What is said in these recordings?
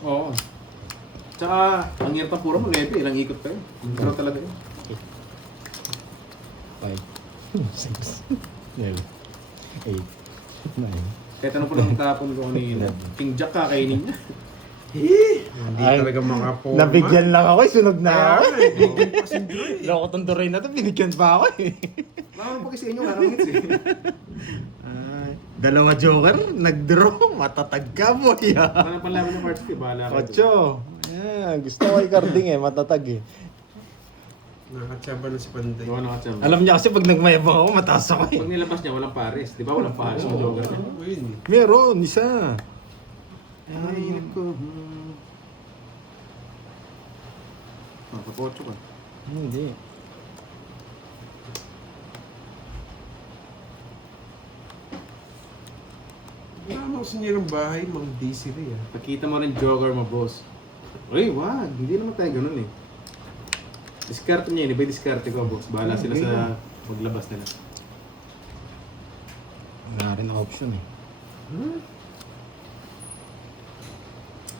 Oo. Tsaka, ang hirap ng puro mo, lebe, ilang ikot kayo. Pero talaga yun. 5, 6, 7, 8, 9. Kahit ano po lang tapon ko kanina. King Jack kakainin niya. Hindi Ay, talaga makaporma. Nabigyan lang ako, sunog na ako. Bigyan pa si Joy. Loko tong tuloy na to, binigyan pa ako eh. Nakakapag pa kasi inyo, kakangits eh. Ay, dalawa joker, nag-draw, matatag ka mo ya. Parang panlaban ng parts ko, bahala ka. Ocho. Yeah, gusto ko kay Carding eh, matatag eh. Nakakatsaba na si Panday. Gawa na katsama. Alam niya kasi pag nagmayabang ako, mataas ako eh. Pag nilabas niya, walang pares. Di ba walang pares yung jogger niya? Oo, yun. Meron, isa. Ay, nako. Kapotso ka. Hindi. Wala namang sinirang bahay, mga DC rin ah. Pakita mo rin jogger mo, boss. Uy, wag. Hindi naman tayo ganun eh. Diskarte niya yun. Iba yung diskarte ko, boss. Bahala sila sa maglabas nila. Wala rin ang option eh.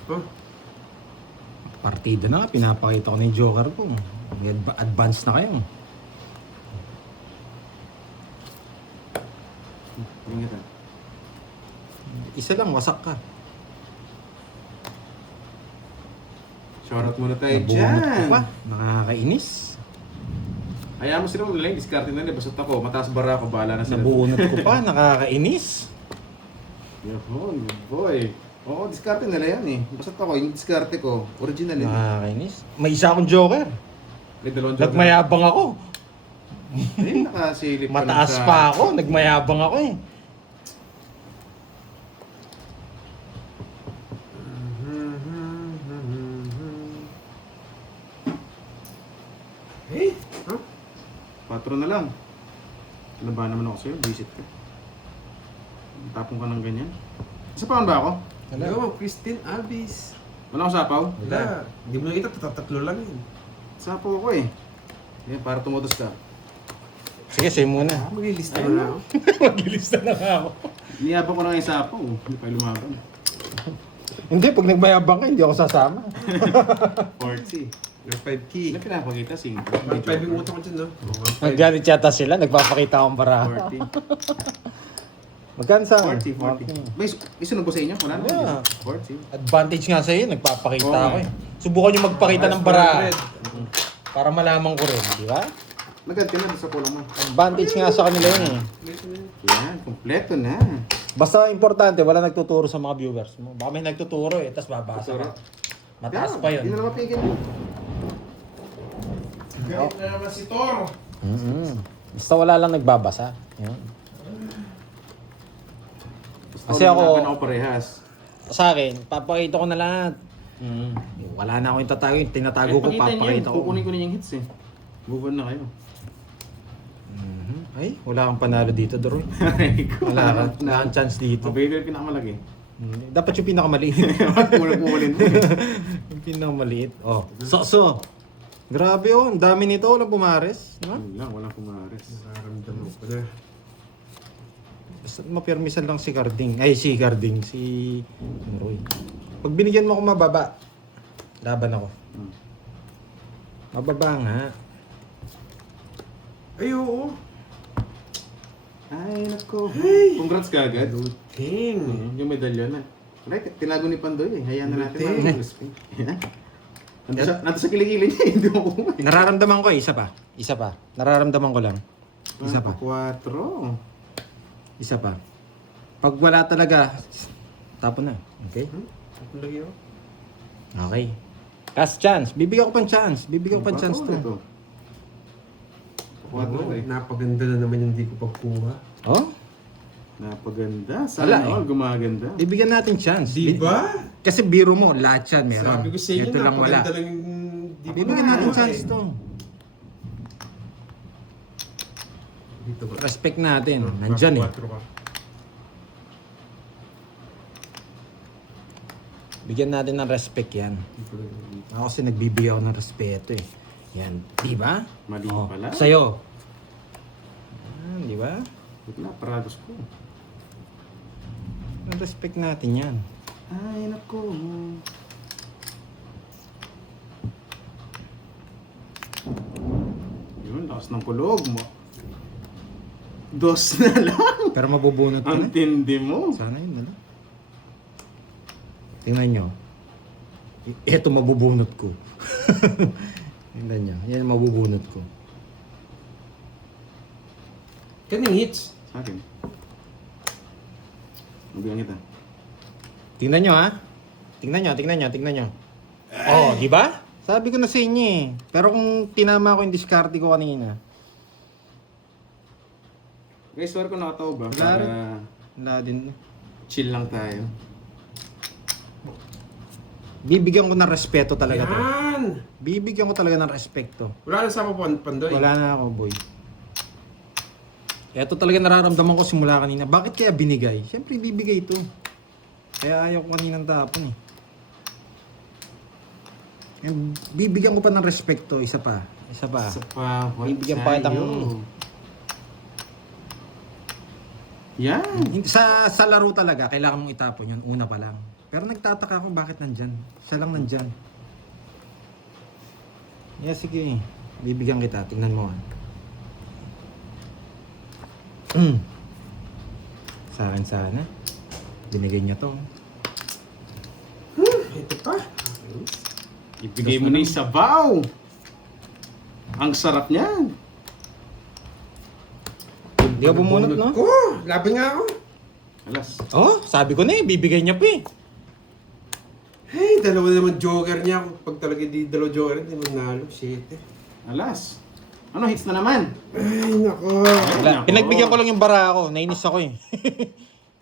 Oh, Partida na nga, pinapakita ko na yung joker ko. May advance na kayo. Ingat ah. Isa lang, wasak ka. Shoutout muna tayo Nabunot ko dyan. pa. Nakakainis. Hayaan mo sila mag-line. Diskarte na nila. Basta ako. Mataas bara ako. Bahala na sila. Nabunot ko pa. Nakakainis. Yun, good boy. Oo, diskarte nila yan eh. Basta ako. Yung diskarte ko, original yun. Nakakainis. May isa akong joker. May dalawang jogger. Nagmayabang ako. Eh, nakasilip pa lang Mataas sa- pa ako. Nagmayabang ako eh. hey! Huh? 4 na lang. Laban naman ako sa'yo. Visit ka. Tapong ka ng ganyan. Sapawan ba ako? Hello, Christine Albis. Wala akong sapaw? Wala. Hindi mo nakita, tatlo lang yun. Sapaw ako eh. Yan, para tumutos ka. Sige, sa'yo muna. Maglilista na ako. Magilista na nga ako. Niyabang ko na nga yung sapaw. Hindi pa lumaban. Hindi, pag nagmayabang ka, hindi ako sasama. 40. Yung 5 key. Hindi pinapakita. 5. 1.5 yung utang ko dyan, no? Naggalit yata sila, nagpapakita akong bara. 40. Magkano sa 40. May sunod po sa inyo? Wala naman. Yeah. 40. Advantage nga sa'yo, nagpapakita Oo. ako eh. Subukan nyo magpakita ng bara 100. para malaman ko rin, di ba? Nagad ka na sa kulang mo. Advantage nga sa kanila yun eh. Yan, kompleto na. Basta importante, wala nagtuturo sa mga viewers mo. Baka may nagtuturo eh, tapos babasa ka. Mataas pa Hindi yun. na mapigil. Galit na naman si Toro. Basta wala lang nagbabasa. Yun. Kasi Kasi ako- ako parehas. Sa akin, papakita ko na lahat. Wala na ako yung tatago, yung tinatago ko, papakita ko. Kukunin ko na yung hits eh. Move on na kayo. Ay, wala kang panalo dito, Doroy. Wala kang chance dito. Mabigil yung pinakamalaki. Dapat yung pinakamaliit. Kulang pumalin mo. Yung pinakamaliit. Oh, so. Grabe oh, ang dami nito, walang pumares. Diba? Walang pumares. Nararamdaman ko na. Basta mapirmisan lang si Carding. Ay, si Carding. Si Roy. Pag binigyan mo ako mababa, laban ako. Mababa nga. Ay, oo. Ay, nako. Congrats ka agad. Ting. Yung medalyon na. Right, tinago ni Pandoy eh. Hayaan na natin Buti. mag-respect. Nandito sa kiligilin niya, hindi mo kumain. Nararamdaman ko isa pa. Isa pa. Nararamdaman ko lang. Isa pa. 4. Isa pa. Pag wala talaga, tapon na. Okay? Ako lagi ako. Okay. Last chance. Bibigyan ko pang chance. Bibigyan ko pang chance to. 4 eh. Napaganda na naman yung hindi ko pagkuha. Oh? Napaganda. Wala Sana all gumaganda. Bibigyan natin chance. Di ba? Kasi biro mo, lahat yan meron. Sabi ko sa inyo, Ito lang wala. napaganda lang yung... Di ba? Bibigyan natin chance to. Dito ba? Respect natin. Nandyan eh. 4 ka. Bigyan natin ng respect yan. Dito lang. Ako kasi nagbibigay ako ng respeto eh. Yan. Di ba? Mali Oh, pala. sa'yo. Di ba? Wala, parados ko. Respect natin yan. Ay, nako. Lakas ng kulog mo. Dos na lang. Pero mabubunot ka Ang na. tindi mo. Sana yun na lang. Tingnan nyo. Ito mabubunot ko. Tingnan nyo. Yan ang mabubunot ko. Kaning hits. Sa akin. Mabilang kita. Tingnan nyo ha. Tingnan nyo. Oh, di ba? Sabi ko na sa inyo eh. Pero kung tinama ko yung diskarte ko kanina. Guys, swear ko nakatawa ba? Wala rin. Para Wala din. chill lang tayo. Bibigyan ko ng respeto talaga to. Yan! Bibigyan ko talaga ng respeto. Wala na sa pandoy. Wala na ako, boy. Ito talaga nararamdaman ko simula kanina. Bakit kaya binigay? Siyempre bibigay ito. Kaya ayaw ko kaninang tapon eh. And bibigyan ko pa ng respeto. Isa pa. Isa pa, what Bibigyan pa kitang- sa'yo? Yan. Sa laro talaga, kailangan mong itapon yun. Una pa lang. Pero nagtataka ako bakit nandyan. Siya lang nandyan. Yeah, sige. Bibigyan kita. Tingnan mo. Sa akin sana. Binigay niya to. Ito pa. Ibigay mo na yung sabaw. Ang sarap niyan. Hindi ka bumunot, no? Ko! Laban nga ako. Alas. Oh, sabi ko na eh. Bibigay niya pa eh. Hey, dalawa naman joker niya. Pag talaga di dalawa joker, hindi manalo. Shit eh. Alas. Ano, hits na naman? Ay, nako. Wala. Pinagbigyan ko lang yung bara ako. Nainis ako eh.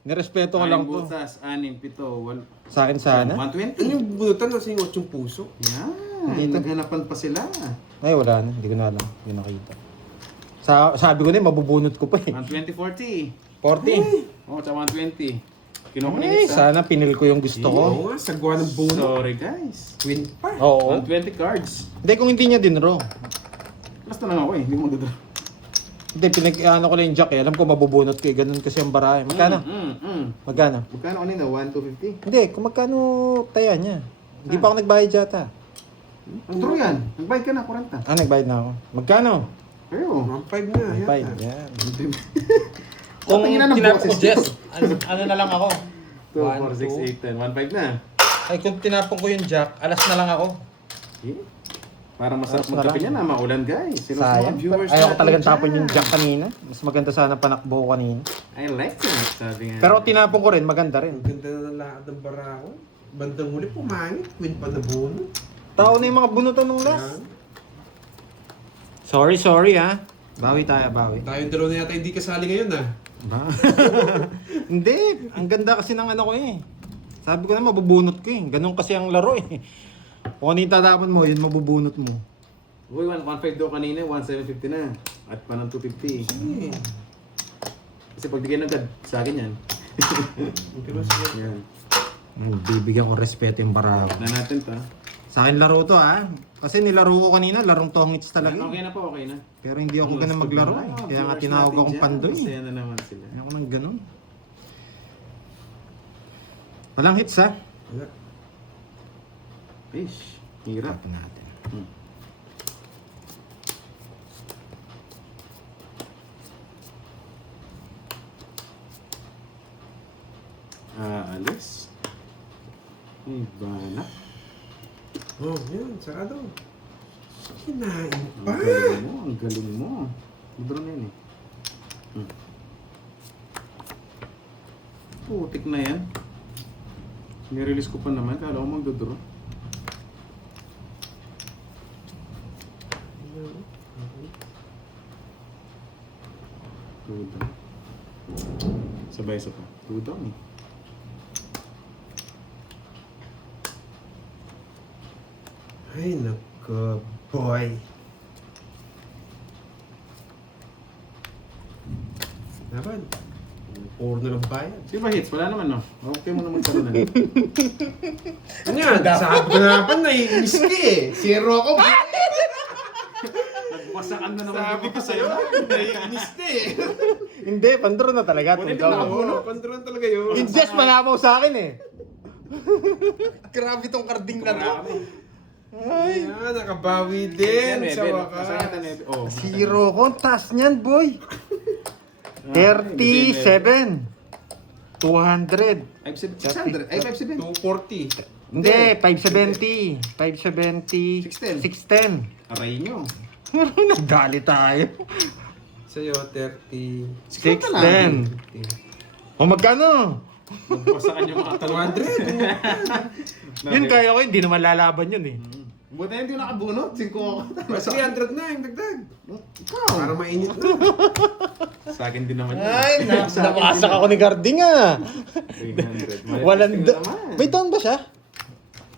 Nirespeto ko lang to. butas, 6, 7, Sa akin sana. 120. Ano yung bunutan? Nasa yung 8 puso? Yan. Dito. Naghanapan pa sila. Ay, wala na. Hindi ko na alam. Hindi ko nakita. Sabi ko na eh, mabubunot ko pa eh. 120, 40. 40. Oo, tsaka 120. Kinuha ko na Ay, yung isa. sana pinil ko yung gusto ko. Oo nga, sagwa ng bunot. Sorry guys. Twin pa. Oo. 120 cards. Hindi, kung hindi niya din raw. Last na lang ako eh. Hindi mo magdadra. Hindi, pinag-ano ko lang yung jack eh. Alam ko mabubunot ko eh. Ganun kasi ang bara eh. Magkano? Magkano? Magkano kanina? 1,250? Hindi, kung magkano taya niya. Hindi pa ako nagbayad yata. True yan. Nagbayad ka na, 40. Ah, nagbayad na ako. Magkano? Kayo. 1.5 na. Nagbayad. Yata. Yan. Kung tingnan ng tinapon ko, boses Jess, ano na lang ako? 2, 1, 4, 6, 8, 10. 1,500 na. Ay, kung tinapon ko yung jack, alas na lang ako. Eh? Parang masarap Alas na magkape lang. niya na maulan guys. Sino sa mga Sayang. viewers Ayaw ko natin talagang dyan? tapon yung jack kanina. Mas maganda sana panakbo ko kanina. I like that, sabi nga. Pero tinapon ko rin, maganda rin. Ang ganda na ng lakad ng barako. Bandang huli, pumangit. Twin pa na bunot. Tao na yung mga bunutan nung last. Yan. Sorry ha. Bawi tayo, bawi. Tayong dalawa na yata hindi kasali ngayon ah. Ba? Hindi, ang ganda kasi ng ano ko eh. Sabi ko na mabubunot ko eh. Ganun kasi ang laro eh. Kung ano yung tatapon mo, yun mabubunot mo. Uy, 1,500 daw kanina, 1,750 na. At pa ng 250. Eh. Kasi pag bigyan agad, sa akin yan. Pero siya. Yan. Bibigyan ko respeto yung barako. Na natin ta. Sa akin laro to ha. Kasi nilaro ko kanina, larong tongits talaga. Okay na po, okay na. Pero hindi ako ganun maglaro eh. Kaya nga tinawag akong pandoy eh. Masaya na naman sila. Kaya ako nang ganun. Walang hits ha. Wala. Ish, hirap. Tapon natin. Alis. Ay, bala. Oh, yan. Sarado. Kinain Ang pa. galing mo, ang galing mo. Libro na yun eh. Putik na yan. Nirelease ko pa naman, kala ko magdodraw. Tudang. Sabay isa pa. Tudang eh. Ay, nako, boy. Naman. Puro na lang bayad. Di ba hits? Wala naman no? Okay mo naman karoon na. Ano yan? Sabi ko na naman, naiinis ka eh. Zero ako. Nagwasakan na naman. Sabi ko sa'yo, naiinis na eh. Hindi, pandro na talaga. Buti Tugaw. na ako. Oo, pandron talaga yun. Yung Jess manapaw sa akin eh. Grabe tong karding na to. Ay, Ayan, nakabawi din sa Masaya wakas. ka, Nebe. Oh. zero ko. Taas niyan, boy. 37. 200. 600. Ay, 570. 240. Hindi, 570. 570. 610. 610. Aray nyo. Nagdali tayo. Sa'yo, 30. 610. O magkano? Magpasakan yung mga 200. Yun kaya ko, hindi naman lalaban yun eh. Buti hindi nakabunot. 5 ako. Mas 300 na yung dagdag. Ikaw. Para mainit na. Sa akin din naman yun. Ay, Sa akin namasak din ako ni Garding ah. 300. Walang Testing na naman. May down ba siya?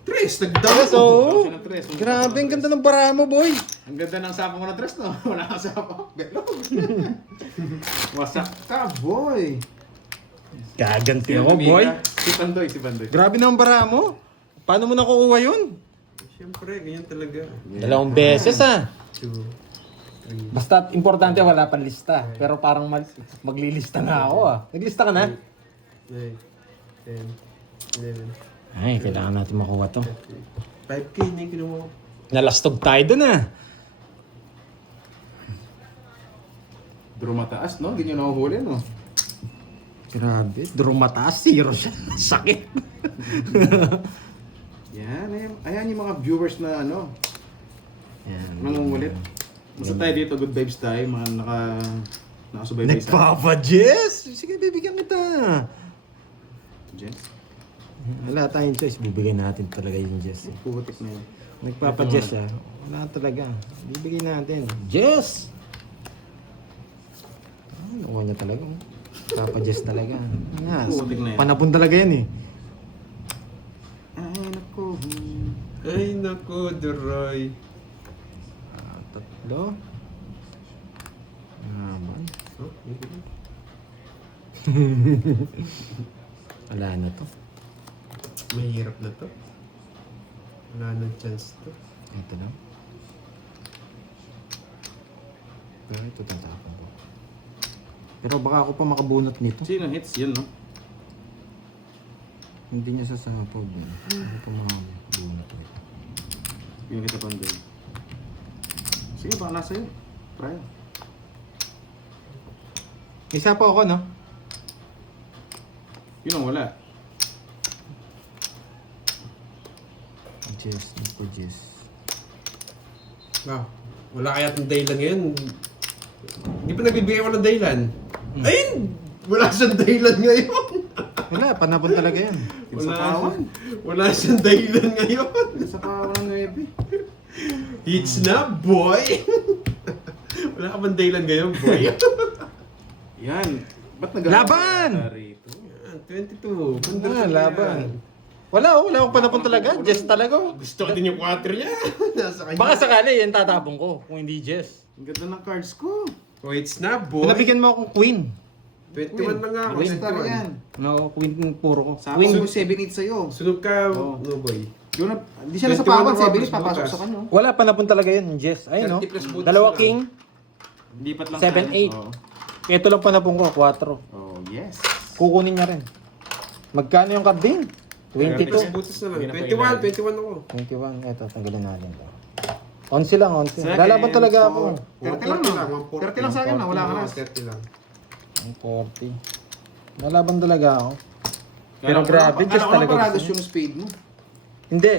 Tres, Yes, nagdaw. oo. Siya ng tres. Grabe, ang ganda ng bara mo, boy. Ang ganda ng sapo mo ng dress, no? Wala kang sapo. Belog. Wasak ka, boy. Gaganti ako, boy. Si Pandoy, si Pandoy. Grabe na ang bara mo. Paano mo nakukuha yun? Siyempre, ganyan talaga. Dalawang beses ah. 2, 3, Basta importante wala pang lista. Pero parang maglilista na ako ah. Naglista ka na? 9, 10, 11, Ay, kailangan natin makuha to. 5K na yung kinuha ko. Nalastog tayo dun ah. Draw mataas, no? Hindi nyo nahuhuli, no? Grabe, draw mataas, zero siya. Sakit. Yan, ayan yung mga viewers na ano, Yan. nangungulit. Basta tayo dito, good vibes tayo, mga nakasubaybay sa Nagpapa-Jess! Sige, bibigyan kita. Jens. Wala tayong choice. Bibigyan natin talaga yung Jess. Putik na yun. Nagpapa-Jess siya. Wala talaga. Bibigyan natin. Jess! Ah, nakuha niya talaga. Papa-Jess talaga. Yes. Putik na yan. Panapon talaga yan eh. Ay, naku. Ay, naku, Duroy. Tatlo. Naman. Oh, Wala na to. mahirap na to. Wala nang chance to. Ito lang. Pero ito tatapon ko. Pero baka ako pa makabunot nito. Sino hits yun, no? Hindi niya sasapog. Hindi pa makabunot nito. Yung kita Pandoy. Sige, baka nasa yun. Try. Isa pa ako, no? Yun ang wala. Jess, Mr. Jess. Ah, wala kaya itong dahilan ngayon. Hindi pa nagbibigay ako ng dahilan. Ayun! Wala siyang dahilan ngayon. Wala, panapon talaga yan. Sa pawan. Wala siyang dahilan ngayon. Sa pawan ng 9. Hits na, boy! Wala ka bang dahilan ngayon, boy? Yan. Ba't Laban! Rito? 22. Ah, laban. Wala akong panapon talaga. Jess talaga. Gusto ko din yung 4 niya. Nasa kanya. Baka sakali, yan tatapon ko. Kung hindi Jess. Ang ganda ng cards ko. Oh, it's na, boy. Nabigyan mo akong queen. 21 na nga ako. Queen star yan. No, queen ng puro ko. Sabi Queen. ko 7-8 sa'yo. Sunod ka, Oh. no, boy. Yun na, hindi siya nasa 21 pawan, na 7-8 Roberts papasok bukas. sa kanya. Wala panapon talaga yun, Jess. Ay, no? 30 plus butas Dalawa na lang. king. Lipat lang 7-8. Oo. Ito lang panapon ko, 4. Oh, yes. Kukunin niya rin. Magkano yung card din? 30 plus 22. butas na lang. Hindi na 21 ako. 21. Ito, tanggalin natin. 11 lang, 11. Second, Lalaban talaga ako. 30 lang, no? 30 lang sa akin, no? Wala ka na. 30 lang. 40. Lalaban talaga ako. Pero grabe, Jess Alam ko talaga. lang parados yung spade mo. Hindi.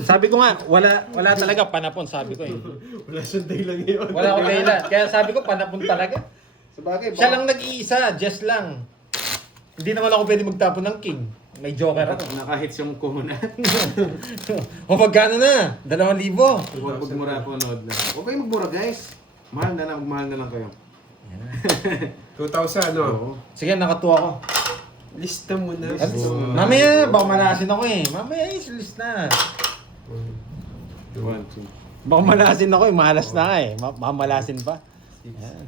Sabi ko nga, wala talaga panapon, sabi ko eh. Wala siyang dahilan ngayon. Wala akong dahilan. Kaya sabi ko, panapon talaga. Sa bagay, Siya lang nag-iisa, Jess lang. Hindi naman ako pwede magtapon ng king. May joker ako. Naka-hits yung kuhunan. O magkano na? 2,000. Huwag magmura po, nood lang. Huwag kayong magmura, guys. Mahal na lang kayo. 2,000, no? Oo. Sige, nakatuwa ako. Lista mo na. Mamaya, baka malasin ako eh. Mamaya, list na. 1, 2. Baka malasin ako eh. Malas na nga eh. Mamalasin pa. 6, Yan.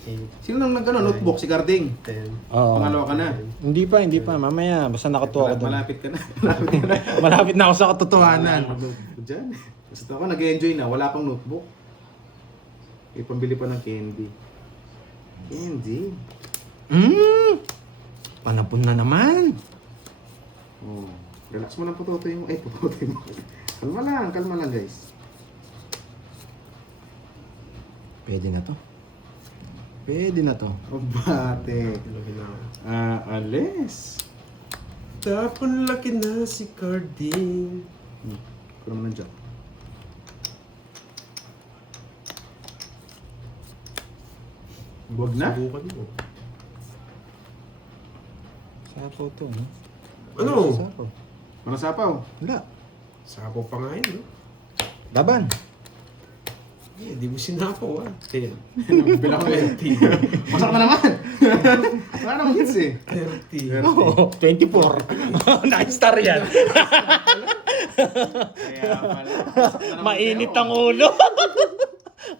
7, Sino nang nagano notebook? Si Garding. 8, 10. Oo. Pangalawa ka na. Hindi pa. Mamaya, basta nakatuwa ako doon. Malapit ka na. Malapit na ako sa katotohanan. Notebook dyan. Basta ako nag-enjoy na. Wala pang notebook. May pambili pa ng candy. Candy? Panapon na naman. Oh. Relax mo lang putotoy mo. Putotoy mo. Kalma lang guys. Pwede na to. Pwede na to. O bate. Laki na ako. Alis. Tapon laki na si Carding. Kulang mo lang dyan. Huwag na. Subukan mo. Sapaw to, no? Ano? Sapaw. Mga sapaw. Wala. Sapo pa nga yun, no? Laban. Eh, di mo sinapo, ah. 10. Bilang ko eh. Masak na naman. Wala namang hits eh. 30. Oo, 24. Nine-star yan. Kaya pala. Mainit ang ulo.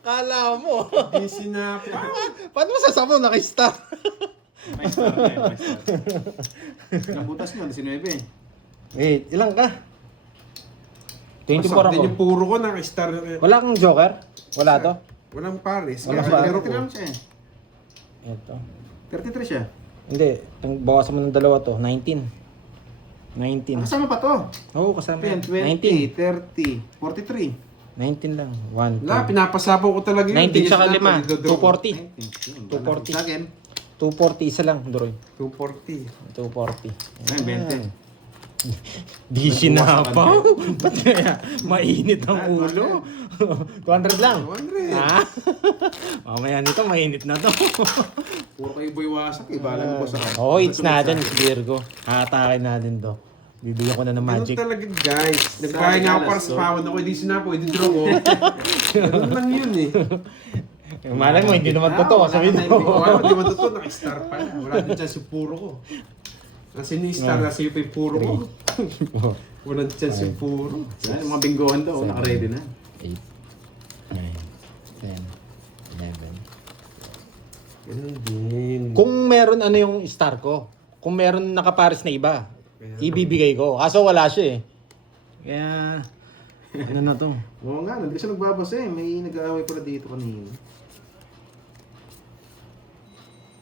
Kala mo. Di sinapo. Paano masasabi mo naka-star? May star na yun, may star. Ilang butas mo? 19 eh. Wait, ilang ka? 24 Masak ako. din yung puro ko, naka-star na rin. Wala kang joker? Wala to? Walang pares. Walang Kaya pares. pero 33 lang siya eh. Ito. 33 siya. Hindi, bawasan mo ng dalawa to. 19. 19. Kasama pa to. Oo, kasama. 10, 19. 20, 30, 43. 19 lang. 1, Wala, pinapasapo ko talaga yun. 19 Di tsaka sinapo, 5. didodraw. 240. 240. Sa akin. 240 isa lang, Droy. 240. 240. Ayun, 20. Di sinapaw. Ba't kaya mainit ang ulo? 200 lang. 200. Ha? Mamaya nito, mainit na to. Puro kayo boy wasak eh. Bahala mo po sa Oo, it's natin, it's Virgo. Hatakin natin to. Bibigyan ko na ng Ganun magic. talaga, guys. Nagpahay nga ako para sa pawad ako. Hindi sinapo, hindi draw ko. Ganun lang yun eh. Malay mo, hindi naman totoo. Sabi Hindi mo. ko alam, di ba totoo? Naka-star pala. Wala din chance yung puro ko. Kasi yung star, nasa iyo pa yung puro ko. Walang chance yung puro. Yan, yung mga binggohan daw. Naka-ready na. 8, 9, 10, 11. Ganun din. Kung meron ano yung star ko, kung meron nakapares na iba, ibibigay ko. Kaso wala siya eh. Kaya, ano na to? Oo nga, hindi siya nagbabasa eh. May nag-aaway pala dito kanina.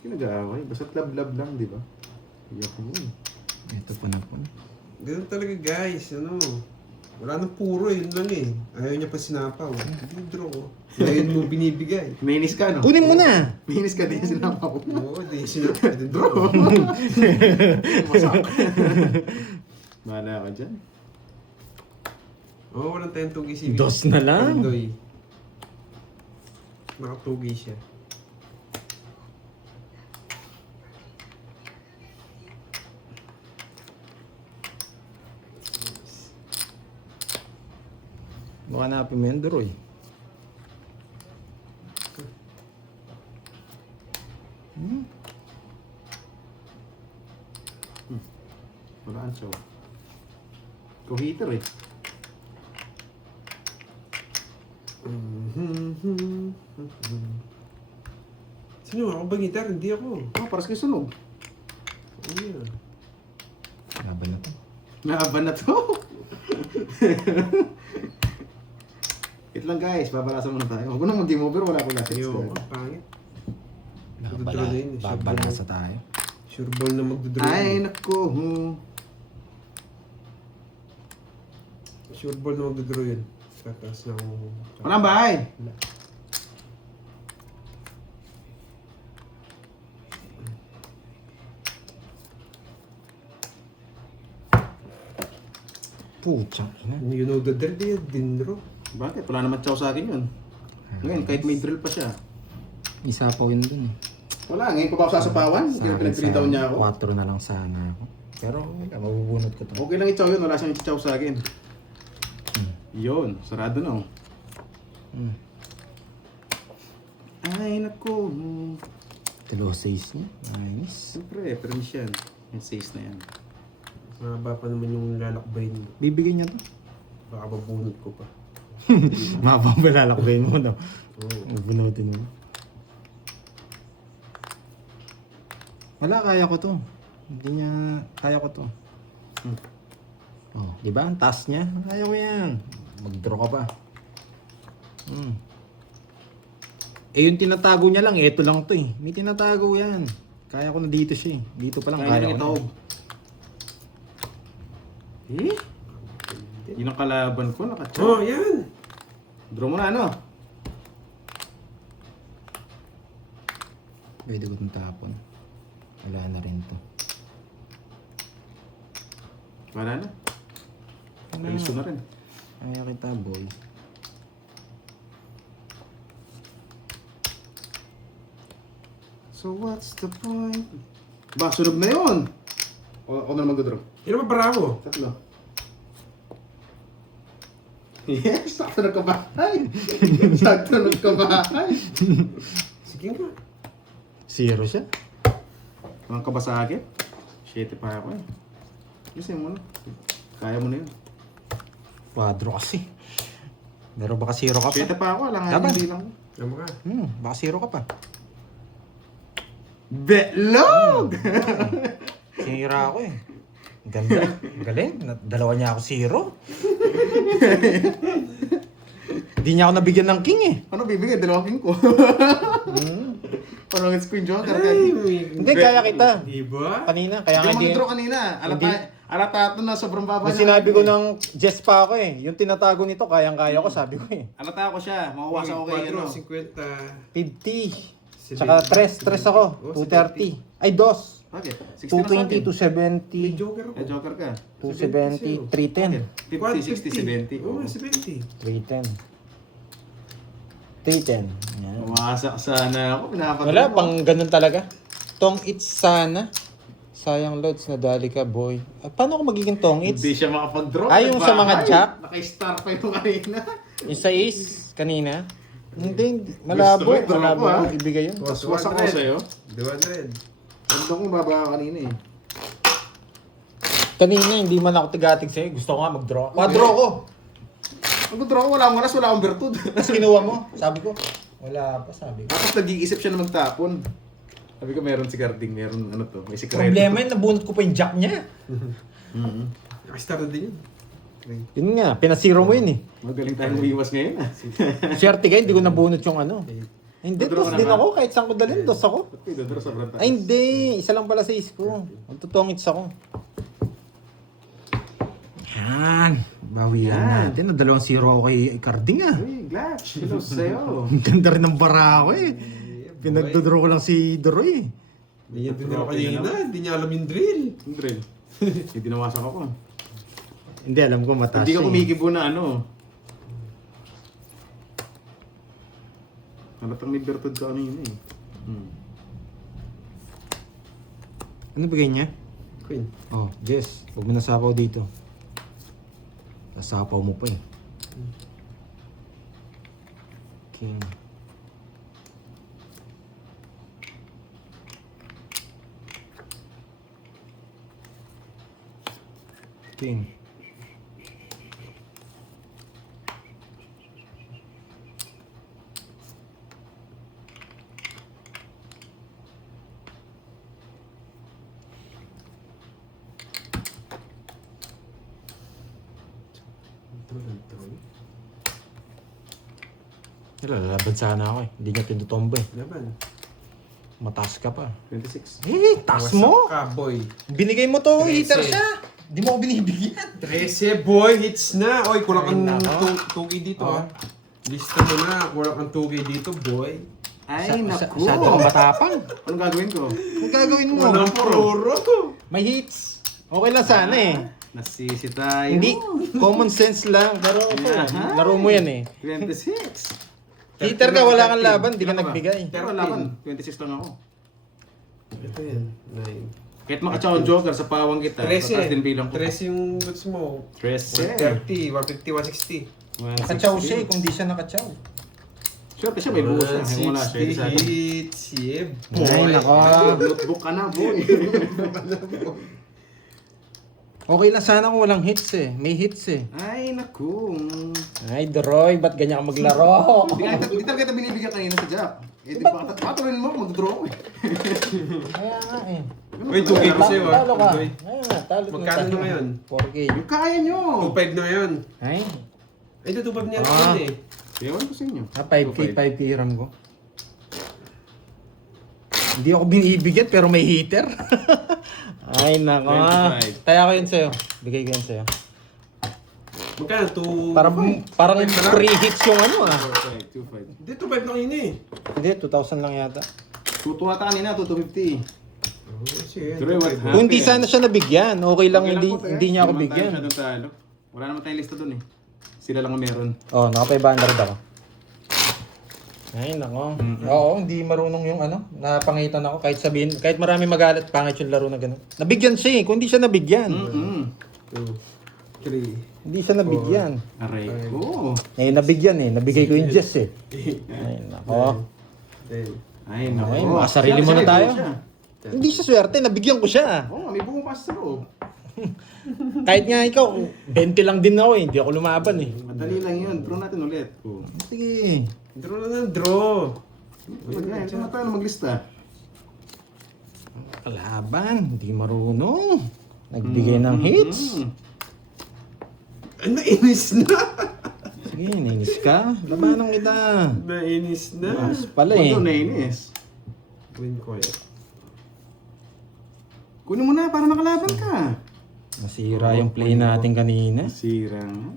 Yung nag-aaway. Basta love lang, di ba? Yun. Ito pa na po. Ganun talaga, guys. Ano? Wala nang puro eh. Yun lang eh. Ayaw niya pa sinapaw. Hindi draw ko. Ayaw mo binibigay. Minis ka, no? Kunin mo na! Minis ka din sinapa ko. Oo, di sinapaw. Hindi draw ko. Masak. Bahala ka dyan. Oo, walang tayong tugi si Dos na lang. Pandoy. Nakatugi siya. Baka napin mo yan, Droy. Wala ang show. Ko-heater eh. Sino ako ba gitar? Hindi ako. Paras kayo sunog. Ano yun? Laban na to. Naaban na to. Wait lang guys, babalasan muna tayo. Huwag ko nang mag-game over, wala ko na sets. Ayoko, pangit. Babala, na yun, babalasa tayo. Sure ball na magdodraw. Ay, naku. Sure ball na magdodraw yun. Tatas ng... Walang bahay. Putsang ina. You know the drill, di din draw. Bakit? Wala naman chow sa akin yun. Ngayon, kahit may drill pa siya. Isa pa yun dun eh. Wala, ngayon ko ba ako sasapawan? Hindi na pinag-3 down niya ako. 4 na lang sana ako. Pero wala, mabubunot ko to. Okay lang i-chow yun, wala siyang i-chow sa akin. Yun, sarado na oh. Hmm. Ay, naku. Tulo 6 niya. Nice. Siyempre, permis yan. Yung 6 na yan. Mahaba pa naman yung lalakbay mo. Bibigyan niya to. Baka babunot ko pa. Mapapalalakbay mo no. Oo. Bunutin mo. Wala, kaya ko to. Hindi niya, kaya ko to. Oh, di ba? Ang taas niya. Kaya ko yan. Mag-draw ka pa. Eh yung tinatago niya lang, eto lang to eh. May tinatago yan. Kaya ko na dito siya eh. Dito pa lang Kaya kaya nang ko itaob. na. Eh? Yun ang kalaban ko, naka-chop. Oh, yan. Draw mo na ano? Pwede ko itong tapon. Wala na rin to. Wala na. Alis ko na rin. Ayaw kita, boy. So what's the point? Ba, sunog na yun! O, ako na naman mag-draw. Yan ang bravo. Tatlo. Yes! Sakto nagkabahay! Sakto nagkabahay! Sige nga. 0 siya. Walang ka ba sa akin? 7 pa ako eh. Kasi mo na. Kaya mo na yun. Quadro kasi. Pero baka 0 ka pa. 7 pa ako, alang nga Dapat. hindi lang. Alam mo ka. Baka 0 ka pa. Betlog! Sinira ako eh. Ang ganda. Ang galing. Dalawa niya ako 0. Hindi niya ako nabigyan ng king eh. Ano bibigay? Dalawang king ko. Parang it's Queen Joker. Ay, Hindi, kaya kita. Diba? Kanina, kaya nga Hindi hindi. mo draw kanina. Alata ito na sobrang baba Nung niya. sinabi ko ng Jess pa ako eh. Yung tinatago nito, kayang-kaya ko, sabi ko eh. Alata ako siya. Makuwasa ko kay ano. 50. 50. Tsaka 3 ako. 230. Ay, 2. Okay. 60 na sa 220 akin. to 70. Joker Eh, ako. Joker ka. 270. 310. 50, 60, 70. Oo, 70. 310. 310. Yan. Umasak sana ako. Pinapadraw Wala, ko. pang ganun talaga. Tong its sana. Sayang loads, nadali ka boy. Paano ako magiging tong its? Hindi siya makapag-draw. Ay, yung sa mga Nagbahay. jack? Naka-star pa yung kanina. Yung sa ace, kanina? Hindi. Malabo. Gusto ko, draw Malabo ko, ah. ako ibigay yun. Waswas ako sa'yo. 200. Ganda kong baba kanina eh. Kanina, hindi man ako tigatig sa'yo. Gusto ko nga mag-draw. Quadro ko. Mag-draw ko, wala akong oras, wala akong bertud. Tapos kinuha mo. Sabi ko, wala pa sabi ko. Tapos nag-iisip siya na magtapon. Sabi ko meron si Garding, meron ano to, may sikreto. Problema yun, nabunot ko pa yung jack niya. Mhm. Nakastart na din yun. Yun nga, pinasiro mo yun eh. Magaling tayong umiwas ngayon ah. Swerte kayo, hindi ko nabunot yung ano. Hindi, Nag-draw dos ka din naman? ako. Kahit saan ko dalhin, dos ako. Ba't kayo dadro sobrang taas? Ay hindi, isa lang pala sa is ko. Magtutongits ako. Yan. Bawian Yan. natin. 2-0 ako kay Carding ah. Uy, Glatch, hello sa'yo. Ang ganda rin ng bara ko eh. Pinagdodro ko lang si Doroy eh. Hindi niya tinira kanina. Hindi niya alam yung drill. Yung drill. Hindi dinawasan ako. Hindi, alam ko mataas Hindi ka siya eh. kumikibo na ano. Halatang may bertud ka kanina eh. Ano bigay niya? Queen. Oh, Jess. Huwag mo nasapaw dito. Nasapaw mo pa eh. King. King. Lalaban sana ako eh. Hindi niya tinutombo eh. Laban. Mataas ka pa. 26. Eh, taas mo! Ka, boy. Binigay mo to, 13. hitter siya! Hindi mo ako binibigyan. 13, boy. Hits na. Oy, kulang Ay, kang nako. 2K dito Oh. ah. Lista mo na. Kulang kang 2K dito, boy. Ay, naku. Masyado kang matapang. Anong gagawin ko? Anong gagawin mo? Walang puro. May hits. Okay lang sana eh. Nasisi tayo. Hindi, common sense lang. Pero ito, Aha. laro mo yan eh. 26. Hitter ka, wala kang laban, di ka Ano ba? nagbigay. Pero laban, 26 lang ako. Ito yan. 9. Kahit makatsaw ang Joker sa pawang kita, mataas din 13. bilang ko. 13 yung goods mo. 13. 130, 150, 160. Nakachaw siya eh, kung di siya nakachaw. Sure kasi may buhos na. Yung wala siya. 160 Sa akin. hits. Yeah, boy. Ay, nako. Notebook ka na, boy. Okay lang sana kung walang hits eh. May hits eh. Ay, naku. Ay, Doroy, ba't ganyan ka maglaro? Hindi talaga kita binibigyan kanina sa Jack. Eh, di ba? Patuloy mo, mag-draw ko eh. Kaya nga eh. Uy, 2K ko sa'yo ah. Talo ka. Uy. Kaya nga, talo ka. Magkano na ngayon? 4K. Yung kaya nyo. 2.5 na ngayon. Ay, Ay, ito 2.5 niya Ah. naman eh. Ewan ko sa inyo. 5K, 5K ram ko. Hindi ako binibigyan pero may heater. Ay, nako. 25. Taya ko yun sa'yo. Bigay ko yun sa'yo. Magkano? Parang pre-hits yung ano ah. 2.5. Hindi, 2.5 lang yun eh. Hindi, 2,000 lang yata. Tutuwa ta kanina, 250. Oh, sige. Pero what Kung hindi sana siya nabigyan, okay lang, Okay hindi, po, te. hindi niya ako Hindi naman tayo bigyan. masyadong talo. Wala naman tayong lista dun eh. Sila lang ang meron. Oh, naka 500 ako. Ay, nako. Oo, hindi marunong yung ano, napangitan ako. Kahit sabihin, kahit marami magalit, pangit yung laro na gano'n. Nabigyan siya eh, kung hindi siya nabigyan. 2, 3. Hindi siya nabigyan. Aray ko. Eh, nabigyan eh. Nabigay ko yung Jess eh. Ay, nako. 10. Ay, naku. Ay, mga sarili mo na Siya, tayo. siya. Hindi siya swerte, nabigyan ko siya. Oo, may buong pa sa loob. Kahit nga ikaw, 20 lang din ako eh. Hindi ako lumaban eh. Madali lang yun. Draw natin ulit. Oh. Sige. Draw na ng draw. Ito na tayo maglista. Kalaban, hindi marunong. Nagbigay ng hits. Nainis na. Sige, nainis ka. Labanan kita. Nainis na. Mas pala eh. Ba't nainis? Win ko yan. Kunin mo na para makalaban ka. Nasira yung play natin kanina. Sira nga.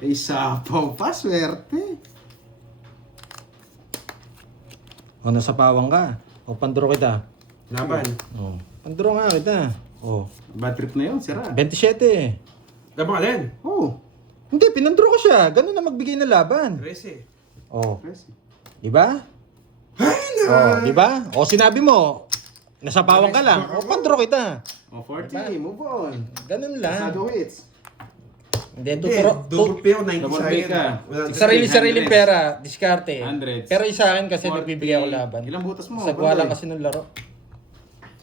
Eh, sapaw pa. Swerte. O, nasa pawang ka. O, pandro kita. Laban. O, pandro nga kita. O, Bad trip na yun. Sira. 27. Laban ka din. Oh. Hindi, pinandro ko siya. Ganun na magbigay ng laban. 13. O, Press. di ba? O, di ba? O, sinabi mo, nasa pawang ka lang. O, pandro kita. Oh, 40. Move on. Ganun lang. Shadow hits. Hindi, Hindi, tuturo. double pay ako, 90 Double sa pay akin. ka. Sarili-sariling pera, diskarte. Hundreds. Pero isa akin kasi 40. nagbibigay ako laban. Ilang butas mo? Sa kuha lang kasi ng laro.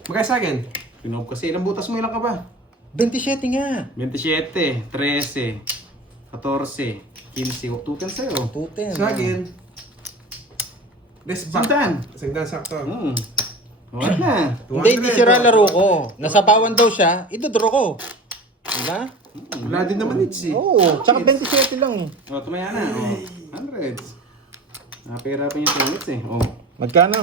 Magkaya sa akin? Pinob kasi. Ilang butas mo? Ilang ka ba? 27 nga. 27, 13, 14, 15. Tutan sa'yo. 210. Sa akin. Best back. Santan. Sagdan sakto. Okay na. Hindi, hindi sira laro ko. Nasapawan daw siya, idodraw ko. Diba? Wala din naman hits eh. Oo, tsaka 27 lang eh. O, tumaya na. O, hundreds. Napahirapan yung tunits eh. O, Magkano?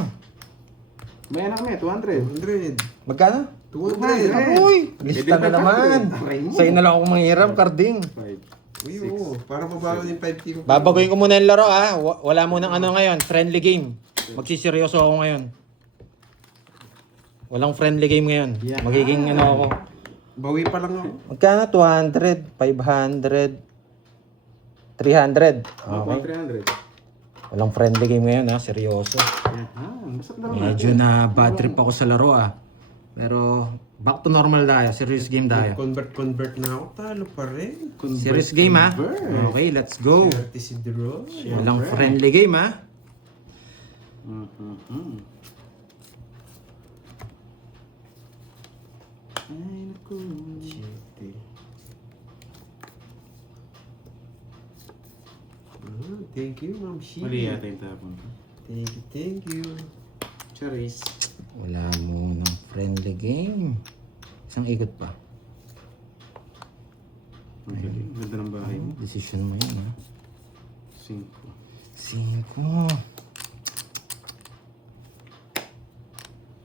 tumaya na kami. 200. 100. Magkano? 200. Uy, lista na naman. Sa'yo na lang ako manghiram, Carding. 5. Uy, oo. Para mabago yung 5K ko. Babaguhin ko muna yung laro ah. Wala munang ano ngayon, friendly game. Magsiseryoso ako ngayon. Walang friendly game ngayon. Yeah. Magiging ano ako. Bawi pa lang ako. Magkano? 200, 500, 300. O, Okay. 300. Walang friendly game ngayon ha, seryoso. Yan. Masarap na Medyo na bad trip ako sa laro ah. Pero back to normal tayo, serious game tayo. Convert na ako. Talo pa rin. Serious game ha. Okay, let's go. Swerte si Draw. Walang friendly game ha. Ay, naku. Thank you, Ma'am Shi. Mali yata yung tapon. Thank you. Charis. Wala mo ng friendly game. Isang ikot pa. Ang galing. Ganda ng bahay mo. Decision mo yun ha. 5. 5.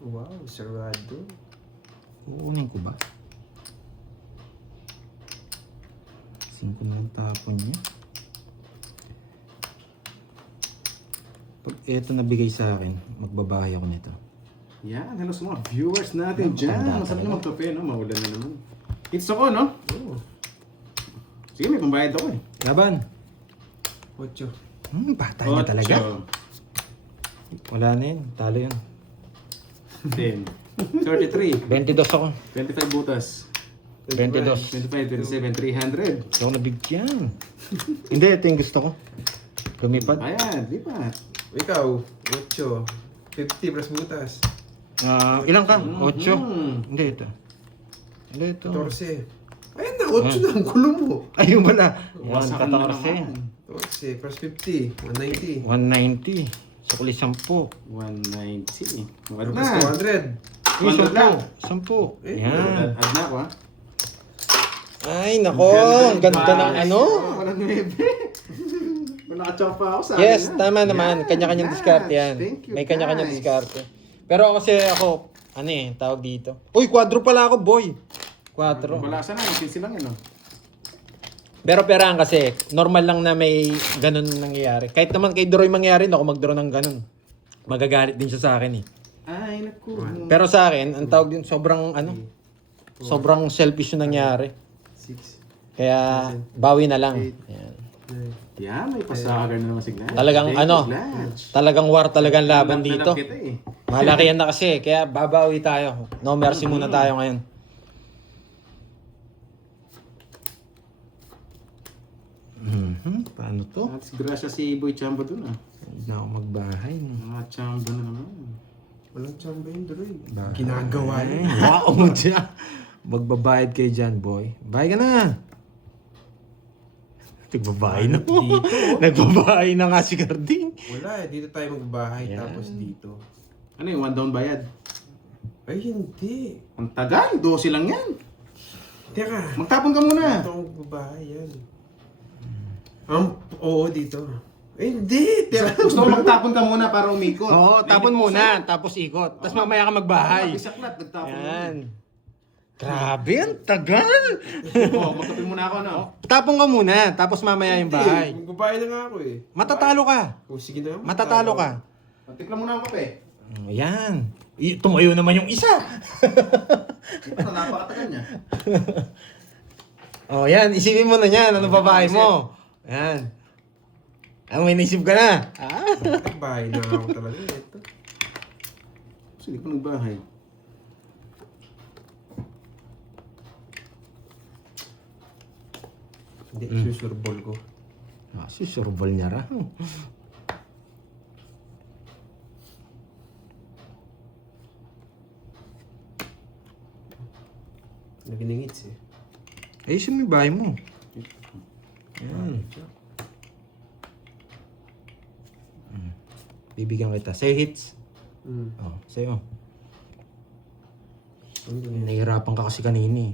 Wow, sarado. Uunin ko ba? 5 na ang tapon niya. Pag ito nabigay sa akin, magbabahay ako nito. Yan. Hello sa mga viewers natin dyan. Tanda Masarap talaga. na magkape, no? Maulan na naman. It's ako, no? Oo. Sige, may pambayad ako eh. Laban! 8. Bata niya talaga. Wala na yun, talo yun. 10. 33. 22 ako. 25 butas. 22. 25, 27, 300. Hindi ako nabigyan. Hindi, ito yung gusto ko. Lumipad. Ayan, lipat. Ikaw, 8. 50 plus butas. Ilang ka? 8? Hindi, ito. Hindi, ito. 14. Ayun na, 8 na ang gulo mo. Ayun pala. Wasakan na naman. 14 plus 50. 190. 190. Sukli 10. 190. Wag Plus na. 200. Uy, 100 lang. 10. Eh, Yan. Add na ako, ha? Ay, nako. Ang ganda ng ano. Walang 9. Kung nakachapa ako sa Yes, akin na. tama naman. Yan, Kanya-kanyang yan. diskarte yan. Thank you, May kanya-kanyang guys. diskarte. Pero ako kasi tawag dito. Uy, 4 pala ako, boy. 4. Wala sana, easy lang yun. Pero peraan kasi, normal lang na may ganun nangyayari. Kahit naman kay Droy mangyari, ako mag-draw ng ganun. Magagalit din siya sa akin eh. Ay, naku. Pero sa akin, ang tawag din, sobrang selfish yung nangyari. 6, Kaya, bawi na lang. Yan. 9, Yan, may pasaga na naman signal. Talagang talagang war talagang laban dito. Kita eh. Malaki yan na kasi, kaya babawi tayo. No mercy muna tayo ngayon. Paano to? At grasya si Boy Chamba dun ah. Hindi na ako magbahay. Mga Chamba na naman. walang tsamba yun, Droy. Bahay. Ginagawa yun. Wow, dyan. Magbabayad kayo dyan, boy. Bahay ka na. Nagbabahay na po. Nagbabahay na nga si Carding. Wala eh, dito tayo magbahay Yan. tapos dito. Ano yung one down bayad? Ay, hindi. Ang tagal, 12 lang yan. Teka. Magtapon ka muna. Dito akong magbahay yan. Oo, dito. Ay, hindi. Teka. Gusto ko magtapon ka muna para umikot. Oo, tapon muna. Tapos ikot. Tapos mamaya ka magbahay. Isaklat, nagtapon Yan. Grabe, ang tagal. Oo, magtapon muna ako, no? Tapon ka muna. Tapos mamaya yung bahay. Magbabahay na nga ako eh. Matatalo ka. O, sige na. Matatalo ka. Tikla muna ang kape. Yan. Tumayo naman yung isa. Ito, napakatagal niya. Oh, yan. Isipin mo na yan. Ano babae mo? Yan. May naisip ka na. Magbahay na ako talaga. Ito. Sige ko nagbahay. Hindi, susurbol ko. Susurbol niya ra. Naginingits eh. Ayusin mo yung bahay mo. Yan. Bibigyan kita. Sa'yo hits. Oh, sa'yo. Nahihirapan ka kasi kanina eh.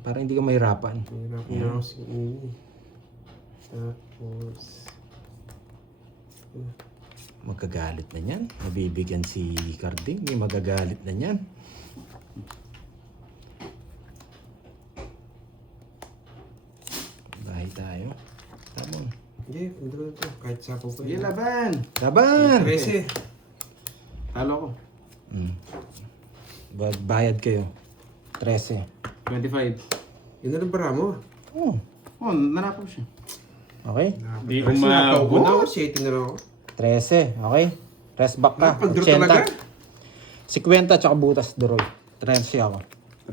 Para hindi ka mahirapan. Nahirapan na ako sa ini. Tapos... Magkagalit na yan. Mabibigyan si Carding. May magagalit na yan. Bahay tayo. Tama. Hindi, hindi ko ito. Kahit sapo pa Sige, yun. laban. Laban! 13. Talo ko. Bayad kayo. 13. 25. Yun na lang para mo. Oh. Oh, nanapos siya. Okay. Di Ay, sinapaw ko na ako. 7 na lang ako. 13. Okay. Rest back ka. Napag-draw talaga? 50 tsaka butas Doroy. 13 ako.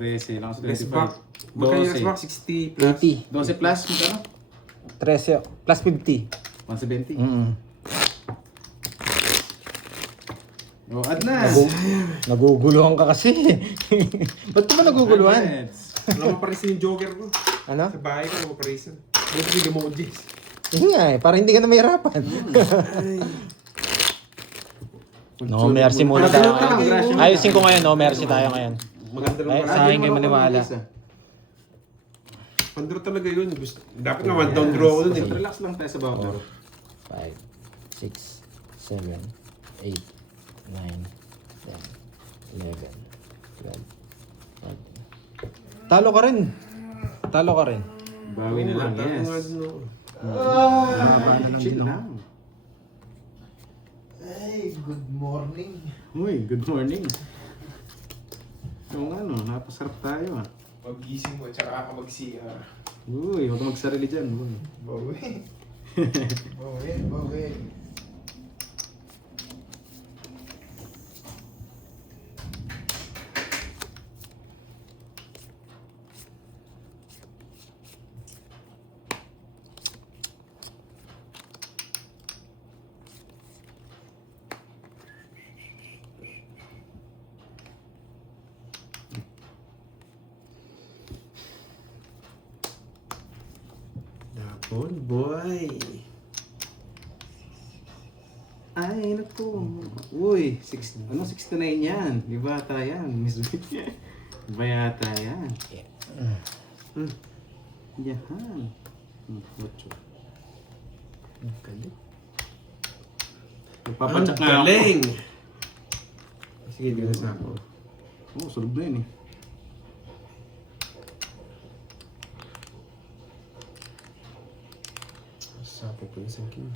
13 lang sa Rest 25. back. Magkano yung rest back? 60 plus. 80. 12 plus, magkano? 13. Plus 50. 170. Mm. Oh, add na. Naguguluhan ka kasi. Ba't ka ba naguguluhan? Wala maparisin yung joker ko. Ano? Sa bahay ko, wala maparisin. Buti yung emojis. Yun nga eh. Para hindi ka na mahirapan. No mercy muna tayo ngayon. Ayusin ko ngayon. No mercy tayo ngayon. Maganda lang Ay, pala. sa akin kayo maniwala. Pandraw talaga yun. Dapat nga one down draw ko dun eh. Relax lang tayo sa bawah. 5, 6, 7, 8, 9, 10, 11, 12, 13. Talo ka rin. Talo ka rin. Bawi na lang, Tama nga yes. dun ako. Chill lang. Hey, good morning. Uy, good morning. Yung ano, napasarap tayo ah. Pag-gising mo, tsaka ka mag-CR. Uy, huwag kang magsarili dyan. Uy. Bawi. Bawi. Dapon, boy. Ay, naku. Uy, 69 yan. Di bata yan. Miss Bayata yan. Yahan. Ocho. Galit. Nagpapacheck nga ako. Galing! Sige, galas na ako. Oo, sulog na yun eh. Sapo ko yung sangking.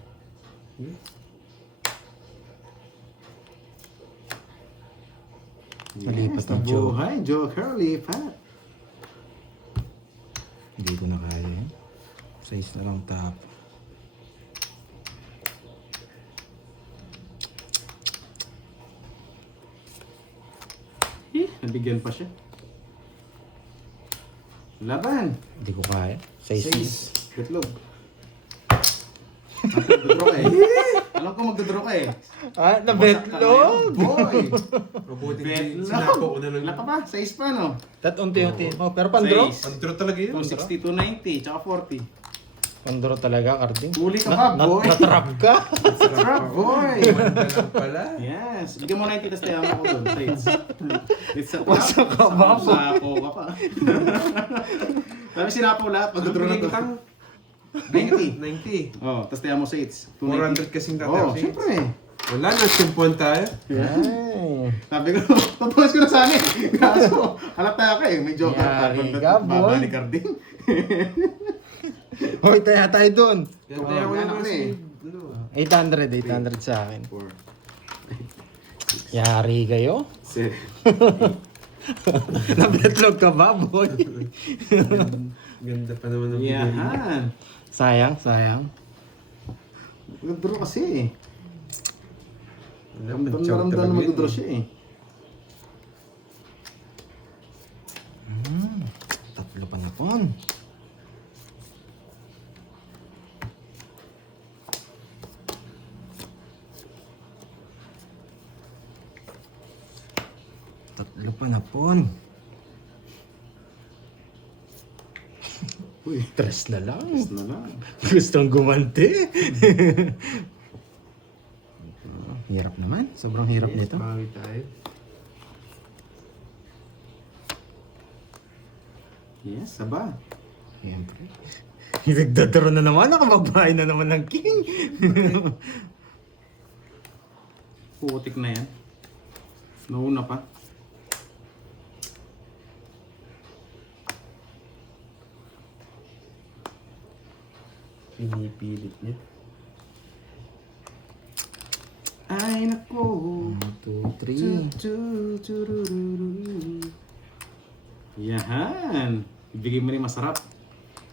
Malipat na ng Joker. buhay, Joker, lipat. Hindi ko na kaya eh. Size na lang tap. Nabigyan pa siya. Laban. Hindi ko kaya. Size. Bitlog. Magdodraw ka eh. Alam ko magdodraw ka eh. Ah, Betlog! Boy! Mabuti Betlog! sinapo ko na lang. Wala ka pa? Size pa no? That unti-unti. Oh, pero pan-draw? Size. Ang true talaga yun. 260, 290, tsaka 40. Pan-draw talaga, Carding. Huli ka pa, boy! Natrap ka. Trap, boy! Manda lang pala. Yes! Bigyan mo 90, tapos tayo ako doon. Size. It's a trap. Wasa ka ba, boy? Sapo ka pa. Sabi sinapo lahat, magdodraw na to. Ang 90. 90. Oh, tapos tayo mo sides. 400 kasing Oh, tatapos. syempre. Wala na, simpuan tayo. Ay. Sabi ko, papost ko na sa amin. Kaso, halata ka eh. May joker pa. Yari ka, boy. Baba ni Carding. Hoy, tayo doon. Kaya Oh, tayo ko yan na ako kasi. eh. Ano? 800 sa akin. 4. Yari kayo? Nabetlog ka ba, boy? Ganda pa naman ng video. Yahan. Sayang. Mag-draw kasi eh. Wala, Ramdam na chow ramdam talaga na yun. mag-draw siya eh. Tatlo pa na pon. Tatlo pa na pon. Uy, Tres na lang. tapos na lang. Gustong gumanti. Hirap naman. Sobrang hirap nito. Bawi tayo. Yes, saba. Siyempre. Nagdadaro na naman. Nakabagbahay na naman ng king. Putik na yan. Nauna pa. Pinipilit niya. Ay, nako. 1, 2, 3. Yahan. Ibigay mo rin masarap.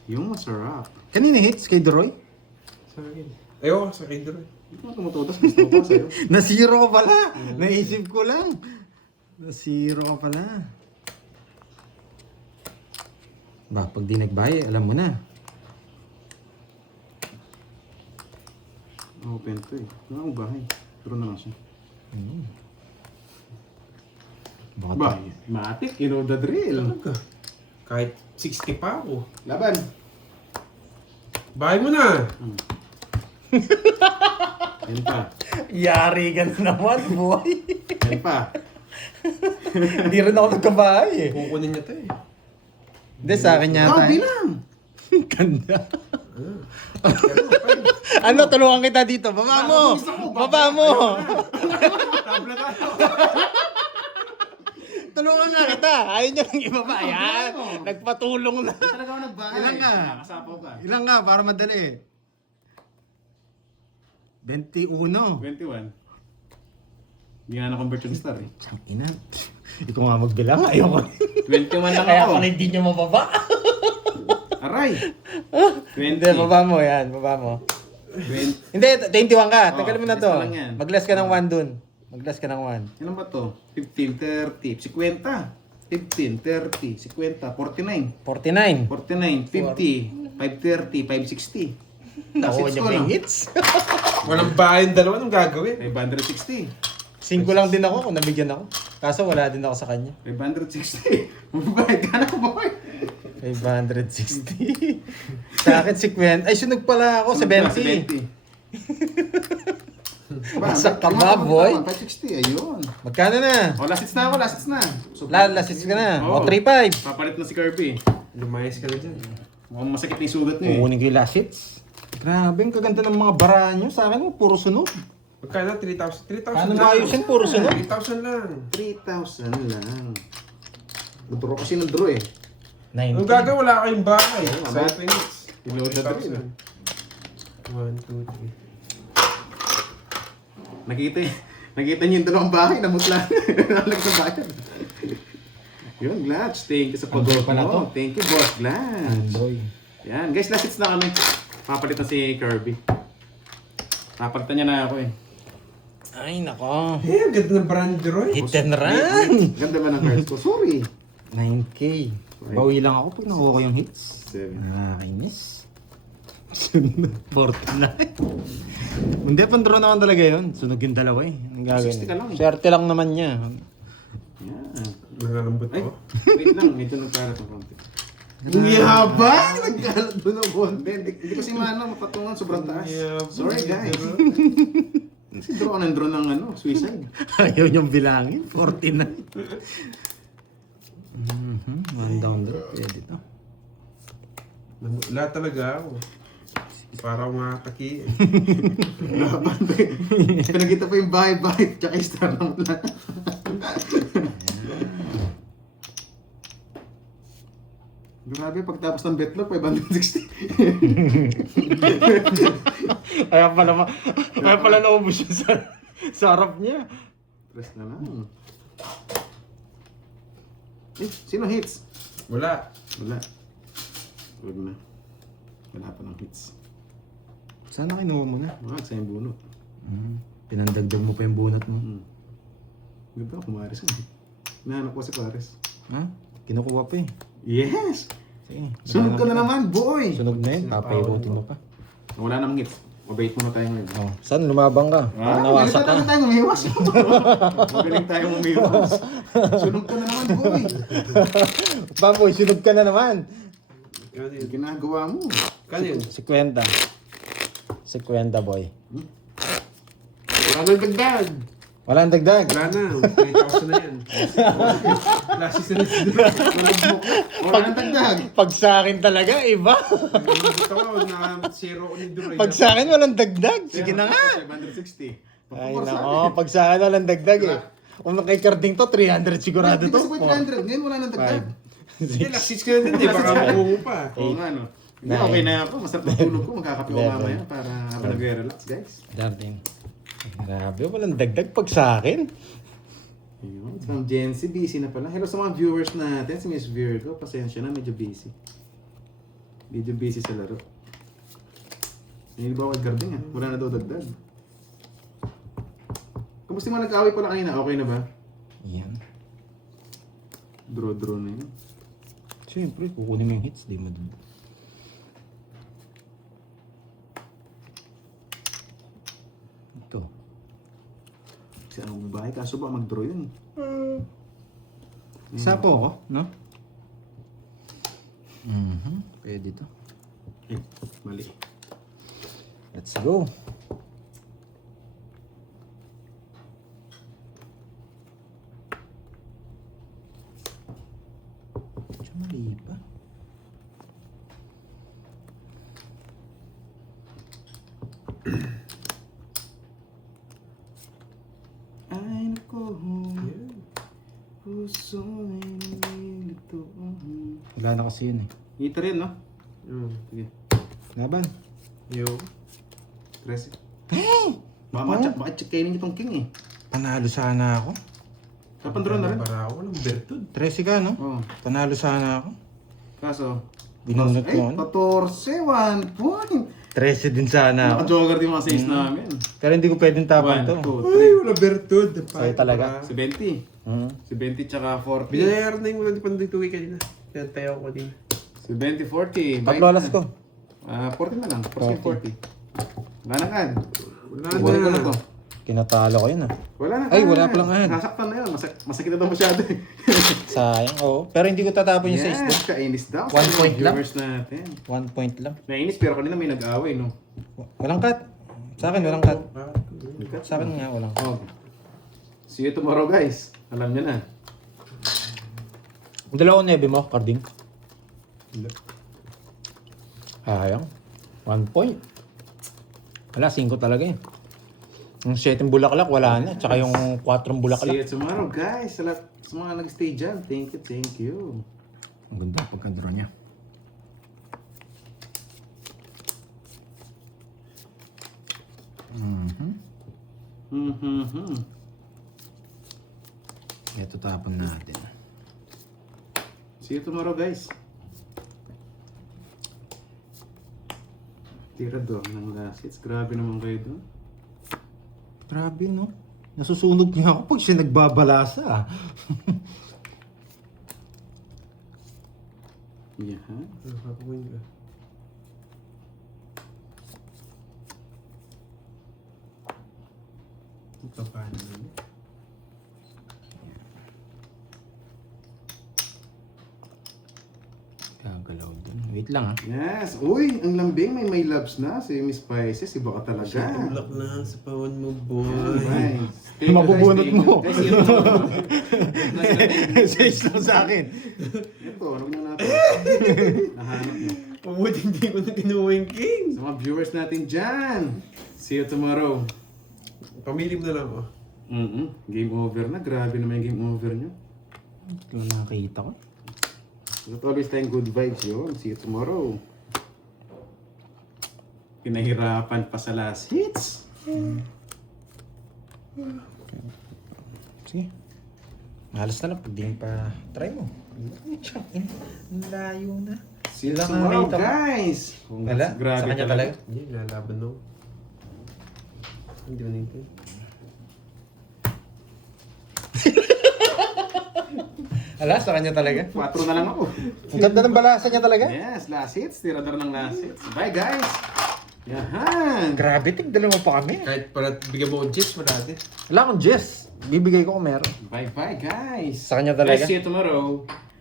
Yung masarap. Kanina hits kay Doroy? Sa akin. Ayaw, sa akin doon. Hindi ko tumutudas. Gusto ko pa sa'yo. Na-zero ka pala. Naisip ko lang. Na-zero ka pala. Ba, pag di nagbayad, alam mo na. Open to eh. Wala akong bahay. Pero na lang siya. Baka Ba, tayo. matik. You know the drill. Talaga. Kahit 60 pa ako. Laban. Bahay mo na! Yan pa. Yari ka na naman, boy. Yan pa. Hindi rin ako nagkabahay eh. Kukunin niya tayo. Hindi, sa akin yata. Grabe lang. Ganda. Ano, tulungan kita dito. Baba mo! Baba mo! Tulungan nga kita. Ayaw niya lang ibaba. Ayan. Nagpatulong na. Talaga ako nagbahay. Ilan ka? Nakasapaw ka. Ilan nga para madali? 21. 21. Hindi nga na-convert yung star eh. Tsang ina. Ikaw nga magbilang. Ayoko. 21 lang Kaya ako. pala hindi niya mababa. Aray! 20. Hindi, baba mo yan. Baba mo. 20. Hindi, 21 ka. Oh, Tagal mo na less to. na lang yan. Mag-less ka ng 1 dun. Mag-less ka ng 1. Ilan ba to? 15, 30, 50. 15, 30, 50, 49. 49. 49, 50, 530, 560. Nakuha Hits niya ko, may no? hits. Walang bahay yung dalawa, anong gagawin? 560. 5 lang din ako kung nabigyan ako. Kaso wala din ako sa kanya. 560. Mababayad ka na, boy. 560. Sa akin 50. Ay, sunog pala ako. 70. 70. Masak ka ba, boy? 560, ayun. Magkano na? O, last hits na ako, last hits na. Last hits ka na. Oo. O, 3-5. Papalit na si Kirby. Lumayas ka na dyan. Mukhang masakit na yung sugat niyo eh. Kukunin ko yung last hits. Grabe, ang kaganda ng mga bara nyo. Sa akin, puro sunog. Magkano? 3,000? 3,000 Paano lang. maayusin? Puro sunod. 3,000 lang. 3,000 lang. Draw kasi ng draw eh. 19. Ang gagawin, wala kayong bahay. Oo, Sa bakit? Phoenix. Reload na rin. 1, 2, 3. Nakita niyo yung dalawang bahay na mutla. Nalag sa bayan. Yun, Glatch. Thank you sa Andoy pag-vote pala to. mo. Thank you, Boss Glatch. Andoy. Yan. Guys, last hits na kami. Papalit na si Kirby. Napalitan niya na ako eh. Ay, nako. Eh, ang ganda ng brand Roy. Hit and run. Ganda ba ng cards ko? Sorry. 9K. Bawi lang ako pag nakuha ko yung hits. 7. Nakakainis. 49. Hindi, pandraw naman talaga yun. Sunog yung dalawa eh. Ang gagawin. 60 ka lang. Swerte lang naman niya. Yan. Nagalambot Ay, ako. wait lang. Medyo nagkarat ng konti. Ang yabang! Nagkalat doon ng konti. Hindi kasi mapatungan. Sobrang taas. Yabang. Sorry guys. Kasi draw ng suicide. Ayaw niyong bilangin. 49. One down draw. Pwede to. Lahat talaga ako. Para makataki. Pinagkita pa yung bahay-bahay. Tsaka yung star lang lang. Grabe, pagtapos ng betlog, 560. Kaya pala naubos yun sa harap niya. Press na lang. Eh, sino hits? Wala. Wala. Huwag na. Wala pa ng hits. Sana kinuha mo na. Wala, sa yung bunot. Pinandagdag mo pa yung bunot mo. Ganda, kumaris ka. Nahanap ko si Paris. Ha? Kinukuha pa eh. Yes! Sige. Sunog ka na naman, boy! Sunog na yun. Papaibutin mo pa. Wala namang hits. Mabait muna tayo ngayon. Oh, saan lumabang ka? Nawasak ka. Magaling tayo umiwas. Magaling tayo umiwas. Sunog ka na naman, boy! Baboy, sunog ka na naman. Ano yun? Yung ginagawa mo. Kano yun? 50. 50 boy. Wala nang dagdag. Wala ang dagdag. Wala na. 3,000 na yan. Classes na rin. Wala nang tagdag. Pag sa akin talaga, iba. Dito ko na zero ni Duroy. Pag sa akin, walang dagdag. Sige na nga. 760. Ay, nako. Pag sa akin, walang dagdag eh. Kung kay Carding to, 300 sigurado Di ba to. sa 300? Ngayon wala nang tagdag. Hindi, last seats ka na din. Baka makuha mo pa. Oo nga, no. Hindi, okay na ako. Masarap na tulog ko. Magkakape ko mamaya para habang nag-relax, guys. Darling. Grabe, walang dagdag pag sa akin. Ayun. From Jency, busy na pala. Hello sa mga viewers natin. Si Miss Virgo, pasensya na, medyo busy. Medyo busy sa laro. Hindi ba ako garding ah? Wala na daw dagdag. Kamusta yung mga nag-away pala kanina? Okay na ba? Yan. Draw na yun. Siyempre, kukunin mo yung hits, di mo dun. Ito. Kasi ang bahay, kaso ba mag-draw yun? Isa po ako, no? Pwede to. Eh, mali. Let's go. Siya mali pa. Ay, nako. Puso ay nilito. Wala na kasi yun eh. Hita rin, no? Sige. Laban. Yo. 13. Naku. Baka check-kainin niyo tong king eh. Panalo sana ako. Kapan draw na rin? Para ako walang bertud. 13 ka, no? Oo. Panalo sana ako. Kaso, Binunot ko. ay, 14, 1 point. 13 din sana ako. Naka-jogger din mga says namin. Pero hindi ko pwedeng tapon 1, to. 2, Ay, wala bertud. Sa'yo talaga. Si 20. Hmm. Si 20 tsaka 40. Binayaran na yung mga pandituwi kanina. Pinantayaw ko din. Si 20, 40. Tatlo alas ko. 40 na lang. 40, 40. Wala na kad. Wala Kukunin ko na na. to. Kinatalo ko yun ah. Wala na Ay, kad. wala palang ad. Nasaktan na yun. Masakit na daw masyado eh. Sayang, oo. Pero hindi ko tatapon yung 6 Yes, doon. kainis daw. 1 point lang. Viewers natin. 1 point lang. Nainis pero kanina may nag-away, no? Walang cut. Sa akin, walang cut. Sa akin nga, walang cut. Oh. See you tomorrow, guys. Alam niyo na. Ang dalawang nebe mo, Carding. Sayang. 1 point. Wala, 5 talaga eh. Yung 7 bulaklak, wala na. Tsaka yung 4 See bulaklak. you tomorrow, guys. Sa mga nag-stay dyan, thank you. Ang ganda pagka-draw niya. Ito tapon natin. See you tomorrow, guys. Tirador ng last hits. Grabe naman kayo doon. Grabe, no? Nasusunog niya ako pag siya nagbabalasa. Yeah. Nakakuhin ka. Ito pa naman. Gagalaw dun. Wait lang, ha? Yes. Uy, ang lambing. May loves na. Si Miss Spices. Iba ka talaga. Tulak na sa pawan mo, boy. Nice. Mabubunot mo. Guys, ito. Says lang sa akin. Ito, ano mo natin? Nahanap mo. Pabuti hindi ko na kinuha yung king. Sa mga viewers natin dyan. See you tomorrow. Pamili mo na lang ako. Game over na. Grabe naman yung game over nyo. Ito nakakita ko. But always tayong good vibes yun. See you tomorrow. Pinahirapan pa sa last hits. Sige. Halos na lang pag di pa try mo. Ang layo na. See you Wala tomorrow, nakakita mo. guys. Wala? Grabe Sa kanya talaga? Hindi, lalaban ako. Hindi ba nito? Ala, sa kanya talaga? 4 na lang ako. Ang ganda ng balasa niya talaga. Yes, last hits. Tirador ng last hits. Bye, guys. Yahan. Grabe, tigdala mo pa kami. Kahit para bigyan mo ko Jess, wala din. Wala akong Jess. Bibigay ko kung meron. Bye, guys. Sa kanya talaga? Guys, see you tomorrow.